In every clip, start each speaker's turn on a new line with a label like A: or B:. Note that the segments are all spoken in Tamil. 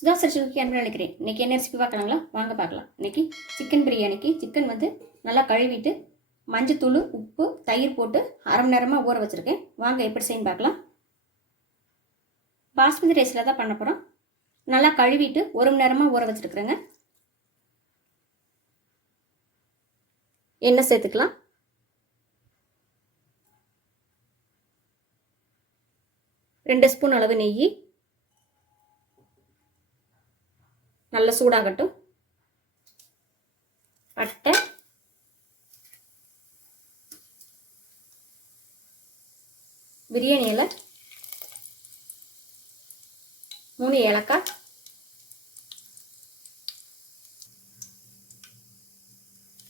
A: சுதா சர்ச்சுக்கு அன்பு நினைக்கிறேன்? இன்னைக்கு என்ன ரெசிபி பார்க்கலாங்களா? வாங்க பார்க்கலாம். இன்னைக்கு சிக்கன் பிரியாணிக்கு சிக்கன் வந்து நல்லா கழுவிட்டு மஞ்சத்தூள் உப்பு தயிர் போட்டு அரை மணி நேரமாக ஊற வச்சுருக்கேன். வாங்க எப்படி செய்யணும் பார்க்கலாம். பாஸ்மதி ரைஸில் தான் பண்ண போகிறோம் நல்லா கழுவிட்டு ஒரு மணி நேரமாக ஊற வச்சுருக்குறேங்க. எண்ணெய் சேர்த்துக்கலாம். ரெண்டு ஸ்பூன் அளவு நெய். நல்ல சூடாகட்டும். பட்டை. பிரியாணி இலை. மூணு ஏலக்காய்.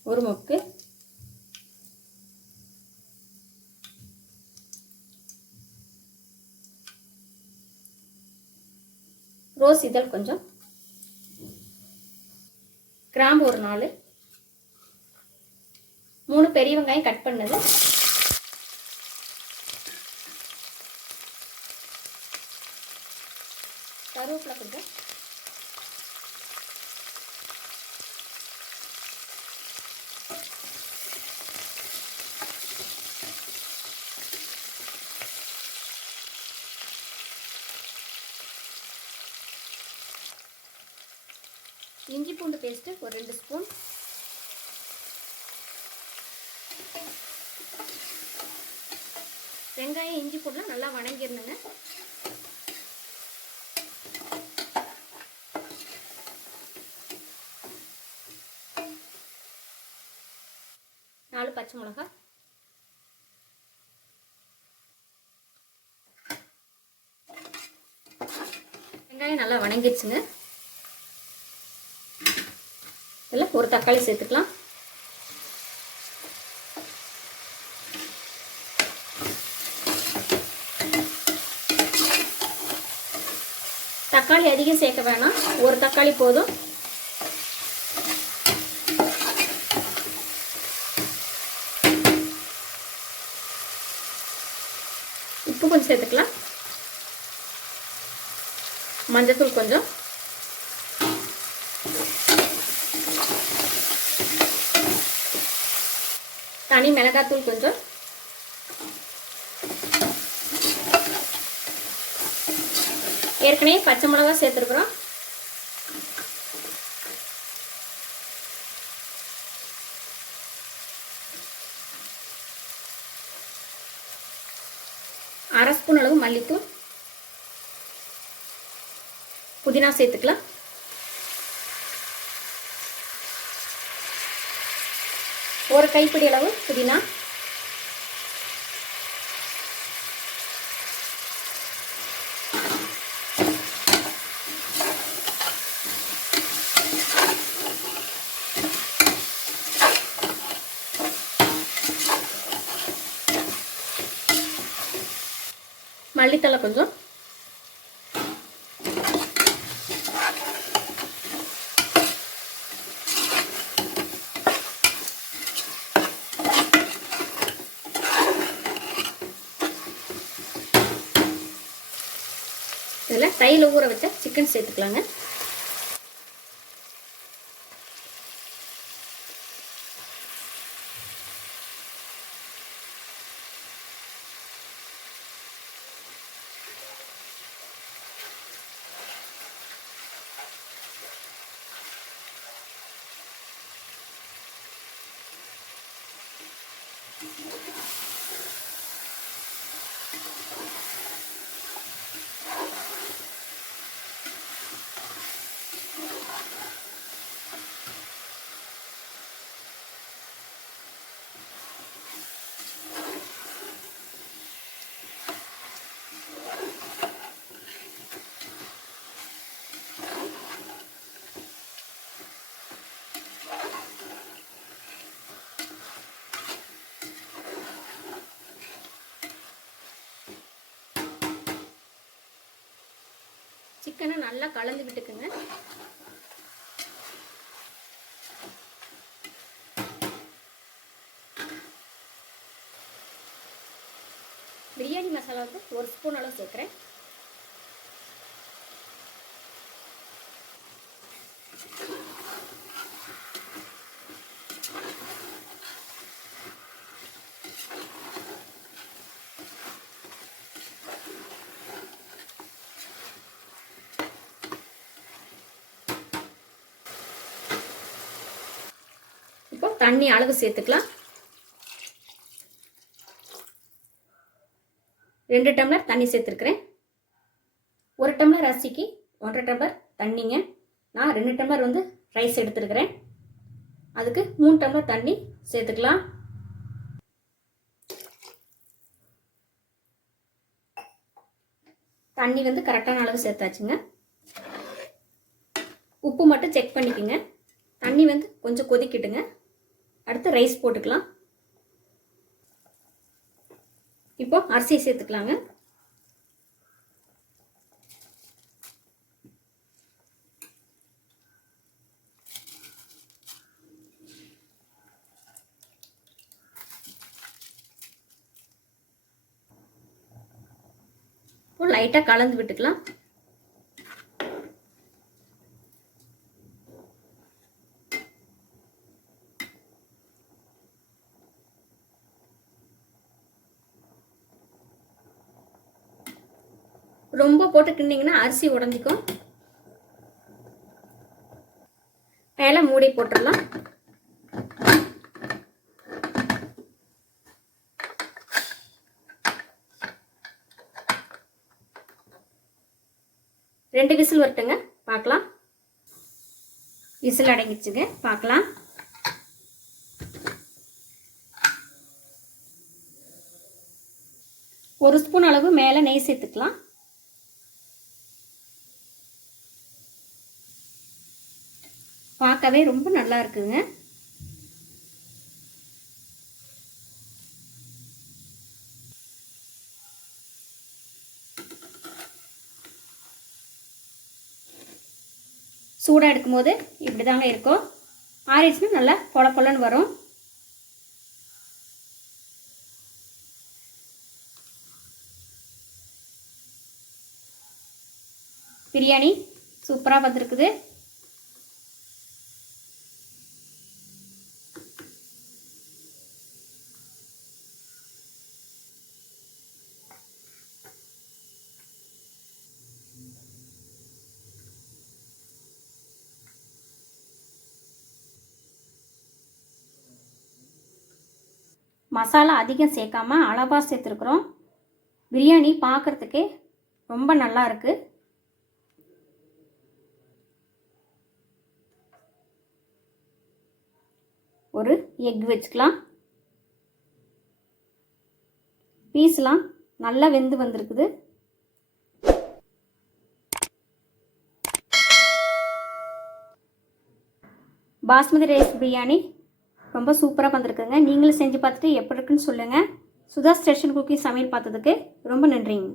A: ஒரு மொக்கு. ரோஸ் இதழ் கொஞ்சம். கிராம்பு ஒரு நாலு. மூணு பெரிய வெங்காயம் கட் பண்ணது. கருவேப்பிலை கொஞ்சம். இஞ்சி பூண்டு பேஸ்ட்டு ஒரு ரெண்டு ஸ்பூன். வெங்காயம் இஞ்சி பூண்டுலாம் நல்லா வணங்கிடணுங்க நாலு பச்சை மிளகாய் வெங்காயம் நல்லா வணங்கிடுச்சுங்க இதில் ஒரு தக்காளி சேர்த்துக்கலாம். தக்காளி அதிகம் சேர்க்க வேணாம். ஒரு தக்காளி போதும். உப்பு கொஞ்சம் சேர்த்துக்கலாம். மஞ்சத்தூள் கொஞ்சம். தனி மிளகாத்தூள் கொஞ்சம். ஏற்கனவே பச்சை மிளகா சேர்த்துருக்குறோம். அரை ஸ்பூன் அளவு மல்லித்தூள். புதினா சேர்த்துக்கலாம். ஒரு கைப்பிடி அளவு புதினா. மல்லித்தலை கொஞ்சம். தையில் ஊற வச்ச சிக்கன் சேர்த்துக்கலாங்க. சிக்கனை நல்லா கலந்துக்கிட்டுக்குங்க பிரியாணி மசாலாவுக்கு ஒரு ஸ்பூன் அளவு சேர்க்குறேன். தண்ணி அளவு சேர்த்துக்கலாம். ரெண்டு டம்ளர் தண்ணி சேர்த்துருக்குறேன். ஒரு டம்ளர் அரிசிக்கு ஒன்றரை டம்ளர் தண்ணிங்க. நான் ரெண்டு டம்ளர் வந்து ரைஸ் எடுத்துருக்கிறேன். அதுக்கு மூணு டம்ளர் தண்ணி சேர்த்துக்கலாம். தண்ணி வந்து கரெக்டான அளவு சேர்த்தாச்சுங்க. உப்பு மட்டும் செக் பண்ணிக்கோங்க. தண்ணி வந்து கொஞ்சம் கொதிக்கிட்டுங்க. அடுத்து ரைஸ் போட்டுக்கலாம். இப்போ அரிசி சேர்த்துக்கலாங்க. லைட்டாக கலந்து விட்டுக்கலாம். ரொம்ப போட்டு கிண்டிங்கன்னா அரிசி உடஞ்சிக்கும். மேலே மூடி போட்டுடலாம் ரெண்டு விசில் வரட்டுங்க. பார்க்கலாம். விசில் அடங்கிச்சுங்க பார்க்கலாம். ஒரு ஸ்பூன் அளவு மேலே நெய் சேர்த்துக்கலாம். பார்க்கவே ரொம்ப நல்லா இருக்குங்க. சூடாக எடுக்கும்போது இப்படி தாங்க இருக்கும். ஆறிடுச்சுன்னா நல்லா பொல பொலன்னு வரும். பிரியாணி சூப்பராக வந்திருக்குது. மசாலா அதிகம் சேர்க்காம அளவாக சேர்த்துருக்குறோம். பிரியாணி பார்க்குறதுக்கே ரொம்ப நல்லா இருக்குது ஒரு எக் வச்சுக்கலாம். பீஸ்லாம் நல்லா வெந்து வந்திருக்குது. பாஸ்மதி ரைஸ் பிரியாணி ரொம்ப சூப்பராக வந்திருக்குங்க. நீங்களும் செஞ்சு பார்த்துட்டு எப்படி இருக்குன்னு சொல்லுங்கள் சுதா ஸ்டேஷன் குக்கிங் சமையல் பார்த்ததுக்கு ரொம்ப நன்றிங்க.